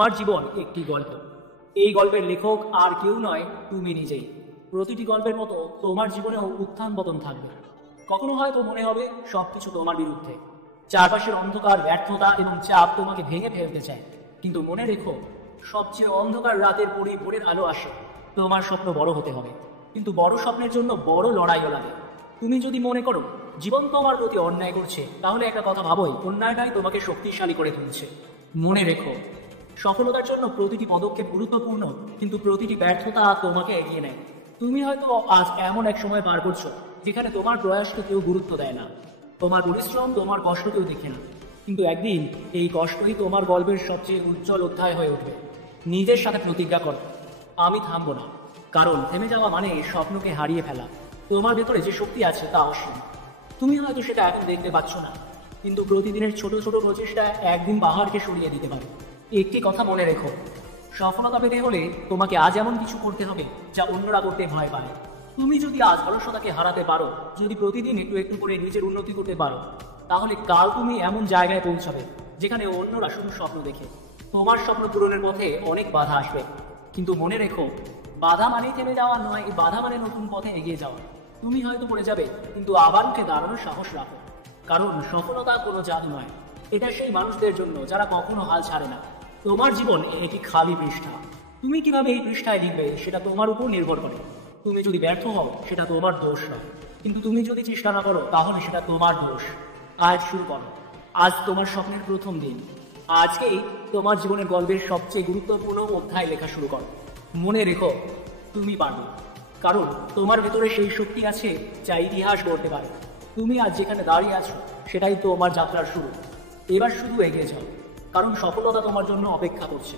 তোমার জীবন একটি গল্প। এই গল্পের লেখক আর কেউ নয়, তুমি নিজেই। প্রতিটি গল্পের মতো তোমার জীবনেও উত্থান পতন থাকবে। কখনো হয়তো মনে হবে সবকিছু তোমার বিরুদ্ধে, চারপাশের অন্ধকার, ব্যর্থতা এবং চাপ তোমাকে ভেঙে ফেলতে চায়। কিন্তু মনে রেখো, সবচেয়ে অন্ধকার রাতের পরই ভোরের আলো আসে। তোমার স্বপ্ন বড় হতে হবে, কিন্তু বড় স্বপ্নের জন্য বড় লড়াইও লাগে। তুমি যদি মনে করো জীবন তোমার প্রতি অন্যায় করছে, তাহলে একটা কথা ভাবোই, অন্যায়টাই তোমাকে শক্তিশালী করে তুলছে। মনে রেখো, সফলতার জন্য প্রতিটি পদক্ষেপ গুরুত্বপূর্ণ, কিন্তু প্রতিটি ব্যর্থতা তোমাকে এগিয়ে নেয়। তুমি হয়তো আজ এমন এক সময় পার করছো যেখানে তোমার প্রয়াসকে কেউ গুরুত্ব দেয় না, তোমার পরিশ্রম, তোমার কষ্ট কেউ দেখে না। কিন্তু একদিন এই কষ্টই তোমার গল্পের সবচেয়ে উজ্জ্বল অধ্যায় হয়ে উঠবে। নিজের সাথে প্রতিজ্ঞা করো, আমি থামবো না। কারণ থেমে যাওয়া মানে স্বপ্নকে হারিয়ে ফেলা। তোমার ভেতরে যে শক্তি আছে তা অসীম। তুমি হয়তো সেটা এখন দেখতে পাচ্ছ না, কিন্তু প্রতিদিনের ছোট ছোট প্রচেষ্টা একদিন পাহাড়কে সরিয়ে দিতে পারে। একটি কথা মনে রেখো, সফলতা পেতে হলে তোমাকে আজ এমন কিছু করতে হবে যা অন্যরা করতে ভয় পায়। তুমি যদি আজ অলসতাকে হারাতে পারো, যদি প্রতিদিন একটু একটু করে নিজের উন্নতি করতে পারো, তাহলে কাল তুমি এমন জায়গায় পৌঁছাবে যেখানে অন্যরা শুধু স্বপ্ন দেখে। তোমার স্বপ্ন পূরণের পথে অনেক বাধা আসবে, কিন্তু মনে রেখো, বাধা মানেই থেমে যাওয়া নয়, বাধা মানে নতুন পথে এগিয়ে যাওয়া। তুমি হয়তো পড়ে যাবে, কিন্তু আবার উঠে দাঁড়ানোর সাহস রাখো। কারণ সফলতা কোনো জাদু নয়, এটা সেই মানুষদের জন্য যারা কখনো হাল ছাড়ে না। তোমার জীবন একটি খালি পৃষ্ঠা। তুমি কিভাবে এই পৃষ্ঠায় লিখবে সেটা তোমার উপর নির্ভর করে। তুমি যদি ব্যর্থ হও, সেটা তোমার দোষ নয়, কিন্তু তুমি যদি চেষ্টা না করো, তাহলে সেটা তোমার দোষ। আজ শুরু করো, আজ তোমার স্বপ্নের প্রথম দিন। আজকেই তোমার জীবনের গল্পের সবচেয়ে গুরুত্বপূর্ণ অধ্যায় লেখা শুরু করো। মনে রেখো, তুমি পারবে, কারণ তোমার ভেতরে সেই শক্তি আছে যা ইতিহাস গড়তে পারে। তুমি আজ যেখানে দাঁড়িয়ে আছো, সেটাই তোমার যাত্রার শুরু। এবার শুধু এগিয়ে যাও, কারণ সফলতা তোমার জন্য অপেক্ষা করছে।